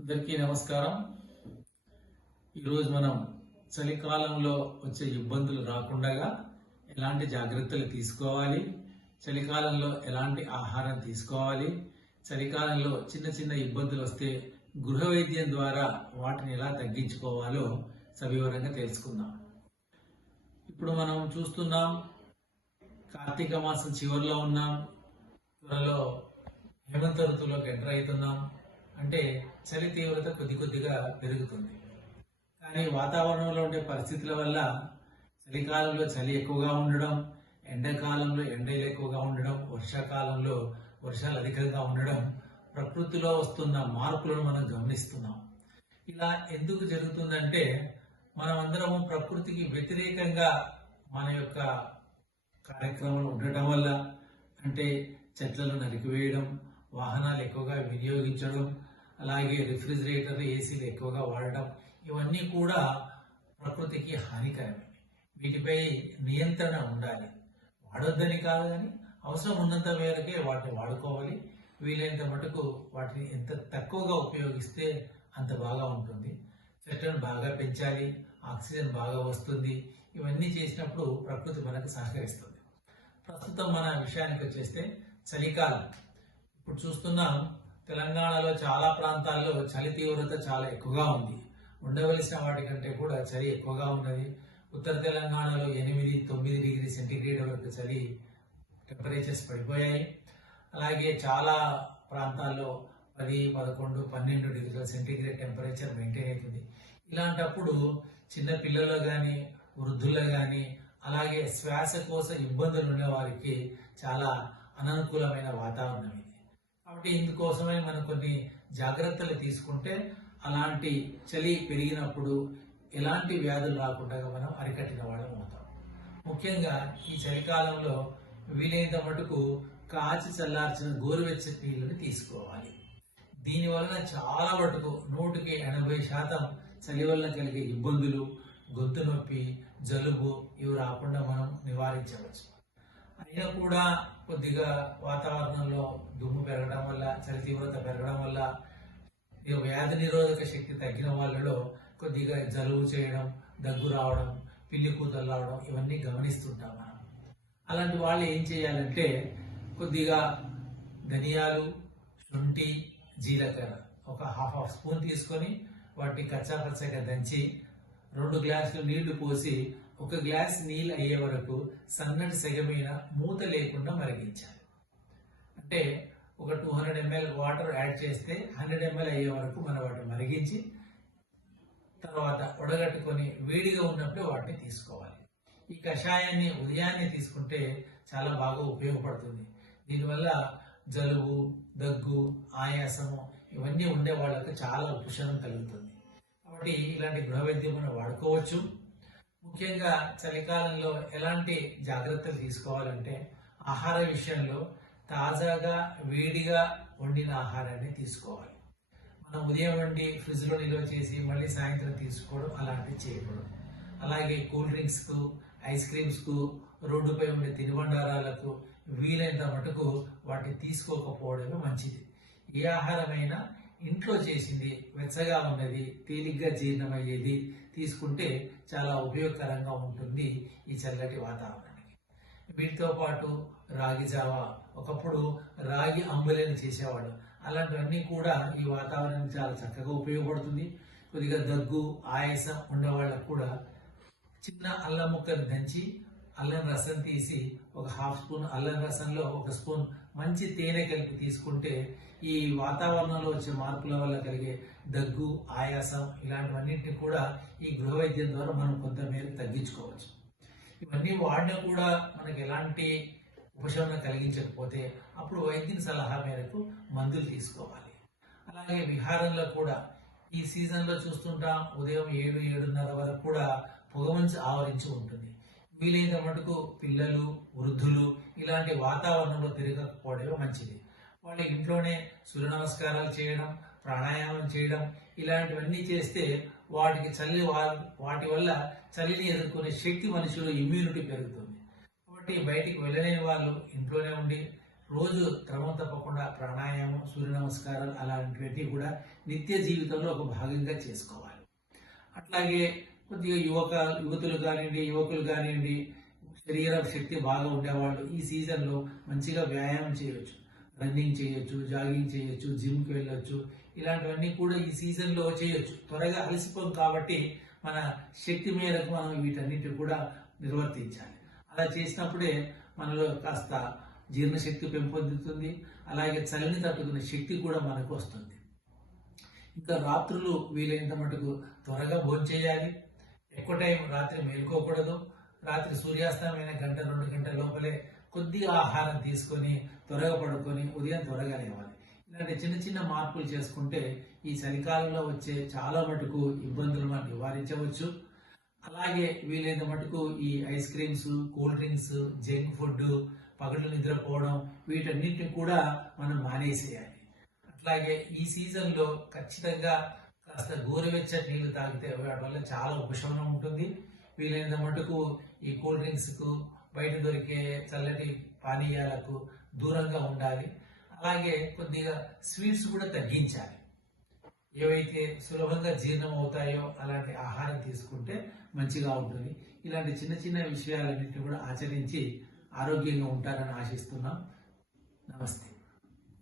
అందరికీ నమస్కారం. ఈరోజు మనం చలికాలంలో వచ్చే ఇబ్బందులు రాకుండా ఎలాంటి జాగ్రత్తలు తీసుకోవాలి? చలికాలంలో ఎలాంటి ఆహారం తీసుకోవాలి? చలికాలంలో చిన్న చిన్న ఇబ్బందులు వస్తే గృహ వైద్యం ద్వారా వాటిని ఎలా తగ్గించుకోవాలో సవివరంగా తెలుసుకుందాం. ఇప్పుడు మనం చూస్తున్నాం కార్తీక మాసం చివరిలో ఉన్నాం. త్వరలో హేమంత ఋతువులోకి ఎంటర్ అవుతున్నాం. అంటే చలి తీవ్రత కొద్ది కొద్దిగా పెరుగుతుంది. కానీ వాతావరణంలో ఉండే పరిస్థితుల వల్ల చలికాలంలో చలి ఎక్కువగా ఉండడం ఎండాకాలంలో ఎండలు ఎక్కువగా ఉండడం వర్షాకాలంలో వర్షాలు అధికంగా ఉండడం ప్రకృతిలో వస్తున్న మార్పులను మనం గమనిస్తున్నాం. ఇలా ఎందుకు జరుగుతుందంటే మనమందరం ప్రకృతికి వ్యతిరేకంగా మన యొక్క కార్యక్రమాలు ఉండటం వల్ల అంటే చెట్లను నరికివేయడం వాహనాలు ఎక్కువగా వినియోగించడం అలాగే రిఫ్రిజిరేటర్ ఏసీలు ఎక్కువగా వాడడం ఇవన్నీ కూడా ప్రకృతికి హానికరమే. వీటిపై నియంత్రణ ఉండాలి. వాడొద్దని కాదు కానీ అవసరం ఉన్నంత మేరకే వాటిని వాడుకోవాలి. వీలైనంత మటుకు వాటిని ఎంత తక్కువగా ఉపయోగిస్తే అంత బాగా ఉంటుంది. చెట్లను బాగా పెంచాలి ఆక్సిజన్ బాగా వస్తుంది. ఇవన్నీ చేసినప్పుడు ప్రకృతి మనకు సహకరిస్తుంది. ప్రస్తుతం మన విషయానికి వచ్చేస్తే చలికాలం. ఇప్పుడు చూస్తున్నాం తెలంగాణలో చాలా ప్రాంతాల్లో చలి తీవ్రత చాలా ఎక్కువగా ఉంది. ఉండవలసిన వాటికంటే కూడా చలి ఎక్కువగా ఉన్నది. ఉత్తర తెలంగాణలో ఎనిమిది తొమ్మిది డిగ్రీ సెంటీగ్రేడ్ వరకు చలి టెంపరేచర్స్ పడిపోయాయి. అలాగే చాలా ప్రాంతాల్లో పది పదకొండు పన్నెండు డిగ్రీల సెంటీగ్రేడ్ టెంపరేచర్ మెయింటైన్ అవుతుంది. ఇలాంటప్పుడు చిన్న పిల్లలు కానీ వృద్ధులు కానీ అలాగే శ్వాసకోశ ఇబ్బందులు ఉన్న వారికి చాలా అననుకూలమైన వాతావరణం ఇది. కాబట్టి ఇందుకోసమే మనం కొన్ని జాగ్రత్తలు తీసుకుంటే అలాంటి చలి పెరిగినప్పుడు ఎలాంటి వ్యాధులు రాకుండా మనం అరికట్టిన వాళ్ళం అవుతాం. ముఖ్యంగా ఈ చలికాలంలో వీలైనంత మటుకు కాచి చల్లార్చిన గోరువెచ్చ నీళ్ళని తీసుకోవాలి. దీనివల్ల చాలా మటుకు నూటికి ఎనభై శాతం చలి వల్ల కలిగే ఇబ్బందులు గొంతు నొప్పి జలుబు ఇవి రాకుండా మనం నివారించవచ్చు. అయినా కూడా కొద్దిగా వాతావరణంలో దుమ్ము పెరగడం వల్ల చలి తీవ్రత పెరగడం వల్ల వ్యాధి నిరోధక శక్తి తగ్గిన వాళ్ళలో కొద్దిగా జలుబు చేయడం దగ్గు రావడం పిల్లి కూతలు రావడం ఇవన్నీ గమనిస్తుంటాం మనం. అలాంటి వాళ్ళు ఏం చేయాలంటే కొద్దిగా ధనియాలు శుంఠి జీలకర్ర ఒక హాఫ్ హాఫ్ స్పూన్ తీసుకొని వాటిని కచ్చాపచ్చగా దంచి రెండు గ్లాసులు నీళ్ళు పోసి ఒక గ్లాస్ నీళ్ళు అయ్యే వరకు సన్నటి సెగమైన మూత లేకుండా మరిగించాలి. అంటే ఒక two hundred ML water add చేస్తే హండ్రెడ్ ఎంఎల్ అయ్యే వరకు మనం వాటిని మరిగించి తర్వాత వడగట్టుకొని వేడిగా ఉన్నప్పుడు వాటిని తీసుకోవాలి. ఈ కషాయాన్ని ఉదయాన్నే తీసుకుంటే చాలా బాగా ఉపయోగపడుతుంది. దీనివల్ల జలుబు దగ్గు ఆయాసము ఇవన్నీ ఉండే వాళ్ళకి చాలా ఉపశమనం కలుగుతుంది. కాబట్టి ఇలాంటి గృహ వైద్యం మనం వాడుకోవచ్చు. ముఖ్యంగా చలికాలంలో ఎలాంటి జాగ్రత్తలు తీసుకోవాలంటే ఆహార విషయంలో తాజాగా వేడిగా వండిన ఆహారాన్ని తీసుకోవాలి. మనం ఉదయం వండి ఫ్రిడ్జ్లో నిల్వ చేసి మళ్ళీ సాయంత్రం తీసుకోవడం అలాంటివి చేయకూడదు. అలాగే కూల్ డ్రింక్స్కు ఐస్ క్రీమ్స్కు రోడ్డుపై ఉండే తినుబండారాలకు వీలైనంత మటుకు వాటిని తీసుకోకపోవడమే మంచిది. ఏ ఆహారమైనా ఇంట్లో చేసింది వెచ్చగా ఉన్నది తేలిగ్గా జీర్ణమయ్యేది తీసుకుంటే చాలా ఉపయోగకరంగా ఉంటుంది ఈ చల్లటి వాతావరణానికి. వీటితో పాటు రాగి జావ ఒకప్పుడు రాగి అంబలిని చేసేవాడు అలాంటివన్నీ కూడా ఈ వాతావరణం చాలా చక్కగా ఉపయోగపడుతుంది. కొద్దిగా దగ్గు ఆయాసం ఉండేవాళ్ళకు కూడా చిన్న అల్లం ముక్కను దంచి అల్లం రసం తీసి ఒక హాఫ్ స్పూన్ అల్లం రసంలో ఒక స్పూన్ మంచి తేనె కలిపి తీసుకుంటే ఈ వాతావరణంలో వచ్చే మార్పుల వల్ల కలిగే దగ్గు ఆయాసం ఇలాంటివన్నింటినీ కూడా ఈ గృహ వైద్యం ద్వారా మనం కొంతమేరకు తగ్గించుకోవచ్చు. ఇవన్నీ వాడినా కూడా మనకి ఎలాంటి ఉపశమనం కలిగించకపోతే అప్పుడు వైద్యుని సలహా మేరకు మందులు తీసుకోవాలి. అలాగే విహారంలో కూడా ఈ సీజన్లో చూస్తుంటాం ఉదయం ఏడు ఏడున్నర వరకు కూడా పొగమంచు ఆవరించి ఉంటుంది. వీలైన మటుకు పిల్లలు వృద్ధులు ఇలాంటి వాతావరణంలో తిరగకపోవడమే మంచిది. వాళ్ళ ఇంట్లోనే సూర్య నమస్కారాలు చేయడం ప్రాణాయామం చేయడం ఇలాంటివన్నీ చేస్తే వాటికి చలి వాటి వల్ల చలిని ఎదుర్కొనే శక్తి మనిషిలో ఇమ్యూనిటీ పెరుగుతుంది. కాబట్టి బయటికి వెళ్ళలేని వాళ్ళు ఇంట్లోనే ఉండి రోజు క్రమం తప్పకుండా ప్రాణాయామం సూర్య నమస్కారాలు అలాంటివి కూడా నిత్య జీవితంలో ఒక భాగంగా చేసుకోవాలి. అట్లాగే కొద్దిగా యువక యువతులు కానివ్వండి యువకులు కానివ్వండి శరీర శక్తి బాగా ఉండేవాళ్ళు ఈ సీజన్లో మంచిగా వ్యాయామం చేయవచ్చు రన్నింగ్ చేయొచ్చు జాగింగ్ చేయొచ్చు జిమ్కి వెళ్ళొచ్చు ఇలాంటివన్నీ కూడా ఈ సీజన్లో చేయొచ్చు. త్వరగా అలసిపోం కాబట్టి మన శక్తి మేరకు మనం వీటన్నిటి కూడా నిర్వర్తించాలి. అలా చేసినప్పుడే మనలో కాస్త జీర్ణశక్తి పెంపొందుతుంది అలాగే చలిని తట్టుకునే శక్తి కూడా మనకు వస్తుంది. ఇంకా రాత్రులు వీలైనంత మటుకు త్వరగా భోంచేయాలి ఎక్కువ టైం రాత్రి మేలుకోకూడదు. రాత్రి సూర్యాస్తమైన గంట రెండు గంటల లోపలే కొద్దిగా ఆహారం తీసుకొని త్వరగా పడుకొని ఉదయం త్వరగా లేవాలి. ఇలాంటి చిన్న చిన్న మార్పులు చేసుకుంటే ఈ చలికాలంలో వచ్చే చాలా మటుకు ఇబ్బందులు మనం నివారించవచ్చు. అలాగే వీలైన మటుకు ఈ ice creams cool drinks junk food పగలు నిద్రపోవడం వీటన్నిటిని కూడా మనం మానేసేయాలి. అట్లాగే ఈ సీజన్లో ఖచ్చితంగా కాస్త గోరువెచ్చ నీళ్ళు తాగితే వాటి వల్ల చాలా ఉపశమనం ఉంటుంది. వీలైనంత మటుకు ఈ కూల్ డ్రింక్స్కు బయట దొరికే చల్లటి పానీయాలకు దూరంగా ఉండాలి. అలాగే కొద్దిగా స్వీట్స్ కూడా తగ్గించాలి. ఏవైతే సులభంగా జీర్ణం అవుతాయో అలాంటి ఆహారం తీసుకుంటే మంచిగా ఉంటుంది. ఇలాంటి చిన్న చిన్న విషయాలన్నింటినీ కూడా ఆచరించి ఆరోగ్యంగా ఉంటారని ఆశిస్తున్నాం. నమస్తే.